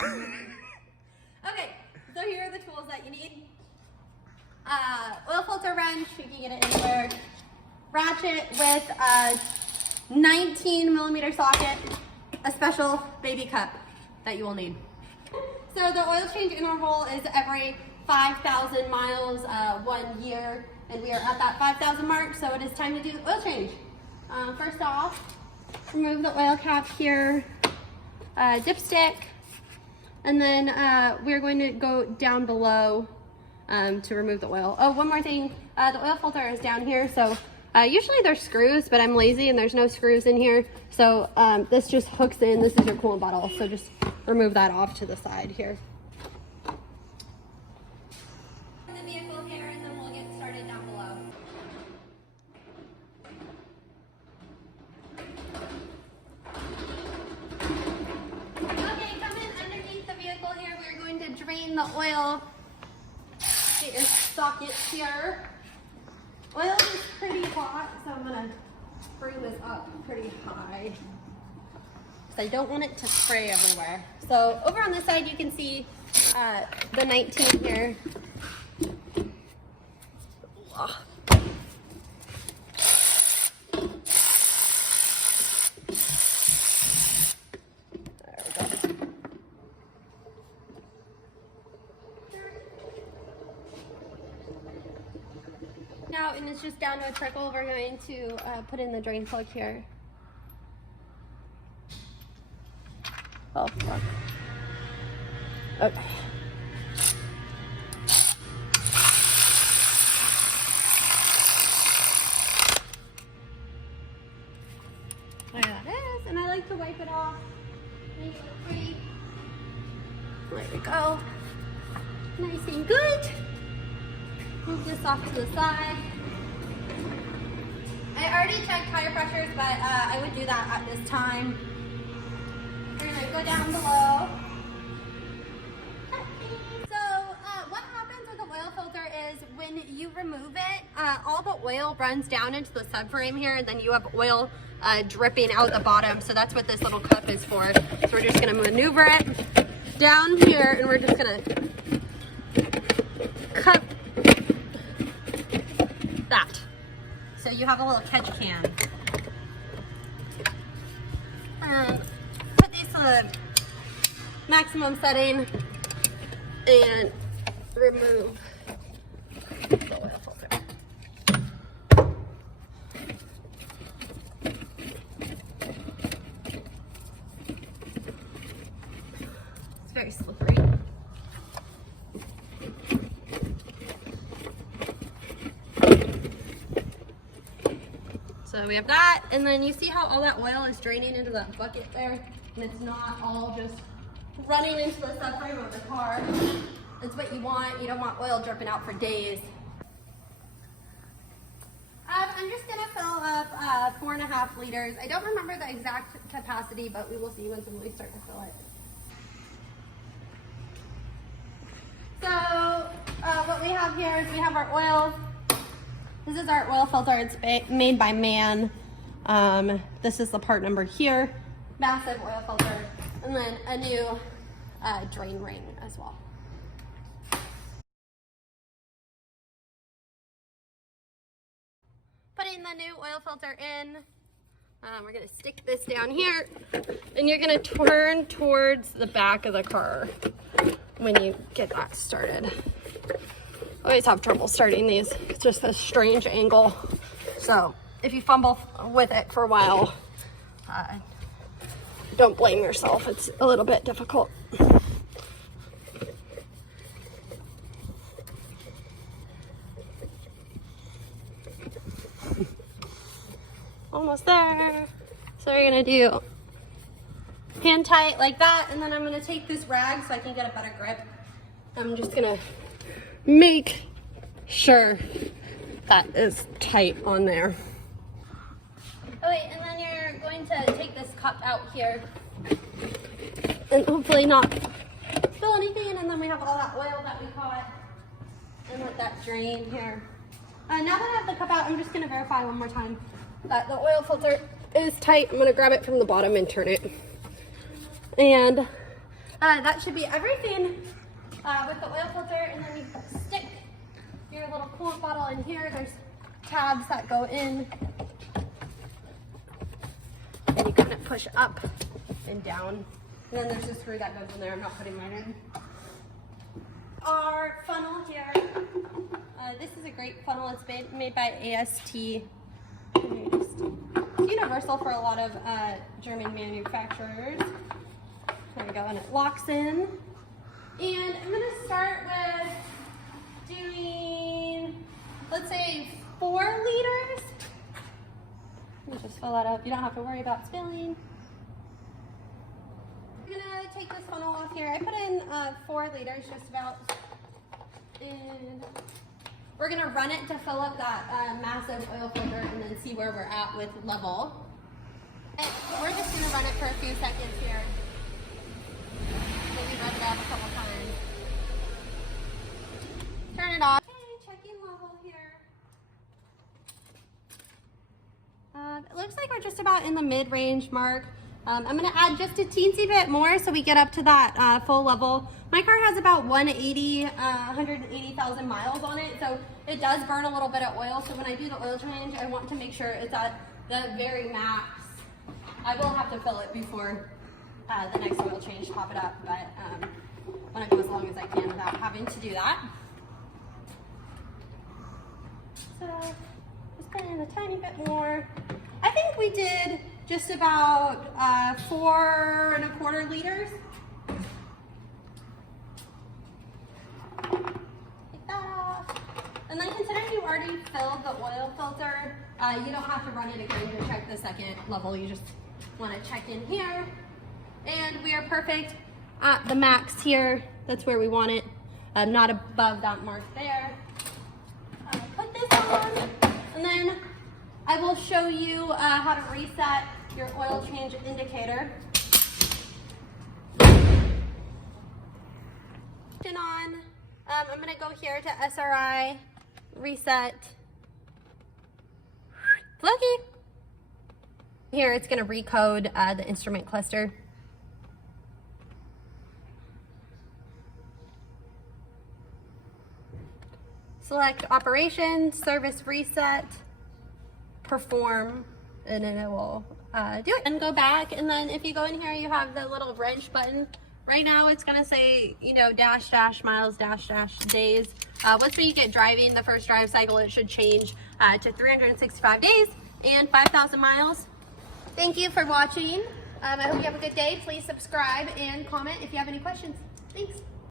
Okay, so here are the tools that you need. Oil filter wrench, you can get it anywhere. Ratchet with a 19mm socket, a special baby cup that you will need. So the oil change interval is every 5,000 miles, 1 year, and we are at that 5,000 mark, so it is time to do the oil change. First off, remove the oil cap here, dipstick, and then we're going to go down below to remove the oil. Oh, one more thing, the oil filter is down here, so usually there's screws, but I'm lazy and there's no screws in here, so this just hooks in. This is your coolant bottle, so just remove that off to the side here. The vehicle here, and then we'll get started down below. Okay, coming underneath the vehicle here, we're going to drain the oil. Get your sockets here. Oil is pretty hot, so I'm gonna bring this up pretty high. I don't want it to spray everywhere. So over on this side, you can see the 19 here. There we go. Now, and it's just down to a trickle. We're going to put in the drain plug here. Oh, fuck. Okay. There that is, and I like to wipe it off. Make it look pretty. There we go. Nice and good. Move this off to the side. I already checked tire pressures, but I would do that at this time. We're gonna go down below. So what happens with the oil filter is when you remove it, all the oil runs down into the subframe here, and then you have oil dripping out the bottom. So that's what this little cup is for. So we're just gonna maneuver it down here, and we're just gonna cup that. So you have a little catch can. Put these to the maximum setting and remove the oil filter. It's very slippery. So we have that, and then you see how all that oil is draining into that bucket there, and it's not all just running into the subframe of the car. That's what you want. You don't want oil dripping out for days. I'm just gonna fill up 4.5 liters. I don't remember the exact capacity, but we will see once we start to fill it. So what we have here is we have our oil. This is our oil filter. It's made by MANN. This is the part number here. Massive oil filter. And then a new drain ring as well. Putting the new oil filter in. We're gonna stick this down here, and you're gonna turn towards the back of the car when you get that started. I always have trouble starting these. It's just a strange angle. So if you fumble with it for a while, don't blame yourself. It's a little bit difficult. Almost there. So we're gonna do hand tight like that, and then I'm gonna take this rag so I can get a better grip. I'm just gonna make sure that is tight on there. Oh wait, and then you're going to take this cup out here and hopefully not spill anything, and then we have all that oil that we caught and let that drain here. Now that I have the cup out, I'm just gonna verify one more time that the oil filter is tight. I'm gonna grab it from the bottom and turn it. And That should be everything with the oil filter, and then you stick your little coolant bottle in here. There's tabs that go in, and you kind of push up and down. And then there's a screw that goes in there. I'm not putting mine in. Our funnel here. This is a great funnel. It's made by AST. It's universal for a lot of German manufacturers. There we go, and it locks in. And I'm going to start with doing, let's say, 4 liters. Let me just fill that up. You don't have to worry about spilling. I'm going to take this funnel off here. I put in 4 liters just about. And we're going to run it to fill up that massive oil filter and then see where we're at with level. And we're just going to run it for a few seconds here. Maybe run it out a couple times. Turn it off. Okay, checking level here. It looks like we're just about in the mid-range mark. I'm going to add just a teensy bit more so we get up to that full level. My car has about 180,000 miles on it, so it does burn a little bit of oil. So when I do the oil change, I want to make sure it's at the very max. I will have to fill it before the next oil change, top it up, but I want to go as long as I can without having to do that. So just put in a tiny bit more. I think we did just about 4 1/4 liters. Take that off. And then considering you already filled the oil filter, you don't have to run it again to check the second level. You just want to check in here. And we are perfect at the max here. That's where we want it. Not above that mark there. Put this on, and then I will show you how to reset your oil change indicator. On. I'm going to go here to SRI, reset. Lucky. Here it's going to recode the instrument cluster. Select operation, service reset, perform, and then it will do it. And go back, and then if you go in here, you have the little wrench button. Right now it's gonna say, you know, dash dash miles, dash dash days. Once we get driving, the first drive cycle, it should change to 365 days and 5,000 miles. Thank you for watching. I hope you have a good day. Please subscribe and comment if you have any questions. Thanks.